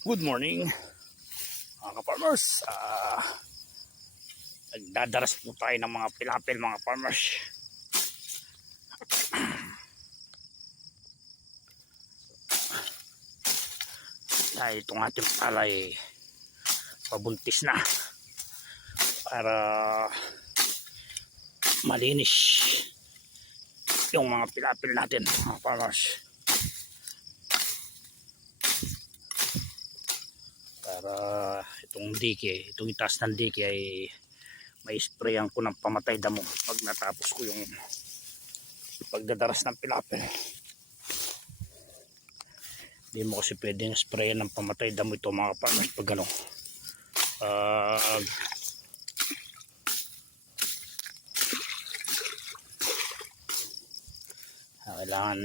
Good morning mga ka-farmers. Nagdadaras po tayo ng mga pilapil mga farmers. Dahil itong ating palay pabuntis na para malinis yung mga pilapil natin mga farmers. Para itong dike, itong itaas ng dike ay may sprayan ko ng pamatay damo pag natapos ko yung pagdadaras ng pilapil. Hindi mo kasi pwedeng sprayan ng pamatay damo ito mga farmers pag ano, kailangan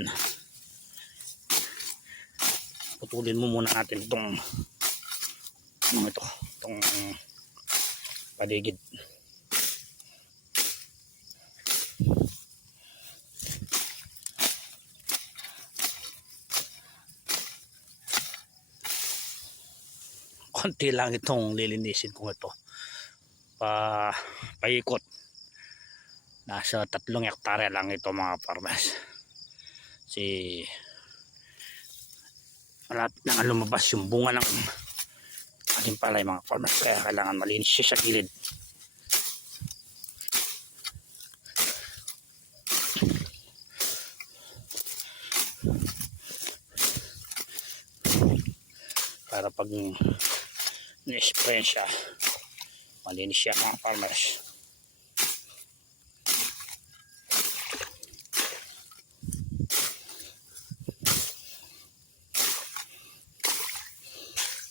putulin mo muna natin itong itong paligid. Konti lang itong lilinisin ko ito paikot. Nasa 3 hektarya lang ito mga farmers. Kasi malapit na lumabas yung bunga ng ating palay mga farmers, kaya kailangan malinis siya sa gilid. Para pag ni-spray siya, malinis siya mga farmers.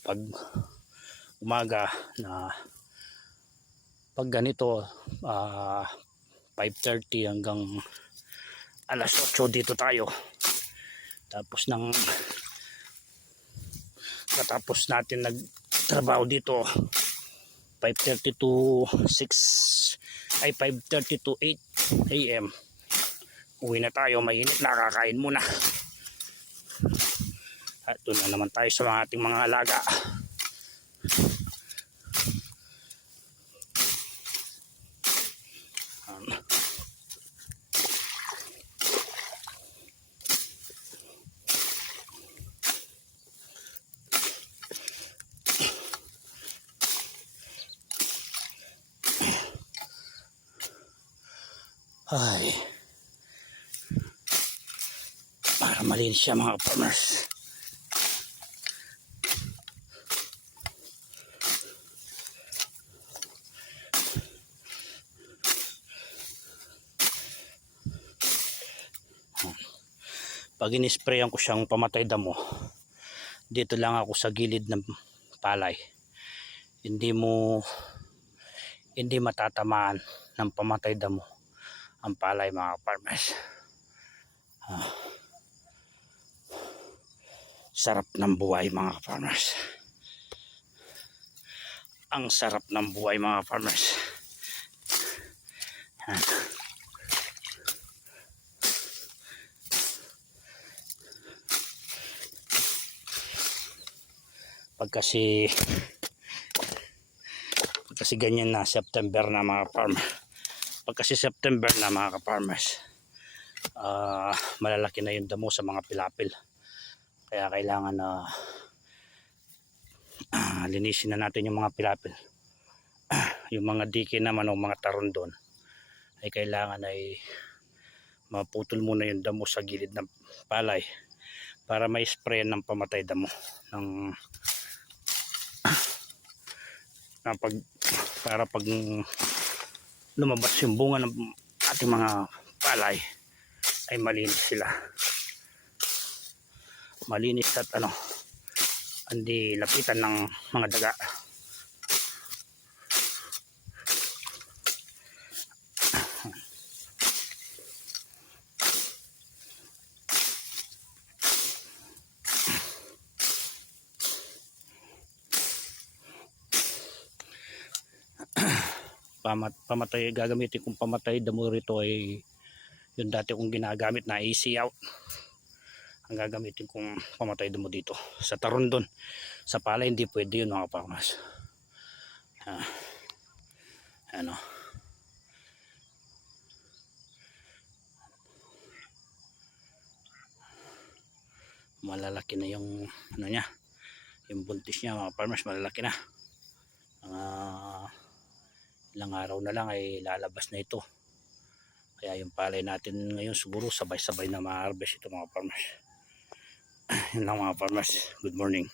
Pag umaga na pag ganito 5:30 hanggang alas 8 dito tayo, tapos nang natapos natin nagtrabaho dito 5:30 to 6 ay 5:30 to 8 AM, uwi na tayo, mainit na, kakain muna at doon na naman tayo sa ating mga alaga. Ay, para malinis siya mga farmers. Pag in-sprayan ko siyang pamatay damo, dito lang ako sa gilid ng palay. Hindi matatamaan ng pamatay damo ang palay mga farmers. Sarap ng buhay mga farmers. Ang sarap ng buhay mga farmers. Pag kasi ganyan na September na mga farmers. Pag kasi September na mga farmers, malalaki na yung damo sa mga pilapil. Kaya kailangan na linisin na natin yung mga pilapil. Yung mga dike naman o mga taron doon ay kailangan ay maputol muna yung damo sa gilid ng palay para may spray ng pamatay damo para pag lumabas yung bunga ng ating mga palay ay malinis sila, malinis at hindi lapitan ng mga daga. Pamatay, gagamitin kong pamatay damo rito ay yung dati kong ginagamit na easy out. ang gagamitin kong pamatay damo dito. Sa tarondon, sa palay hindi pwede yun mga farmers. Ano, malalaki na yung ano niya, yung buntis niya mga farmers, malalaki na. Ilang araw na lang ay lalabas na ito. Kaya yung palay natin ngayon siguro sabay-sabay na ma-harvest ito mga farmers. Yun lang mga farmers, good morning.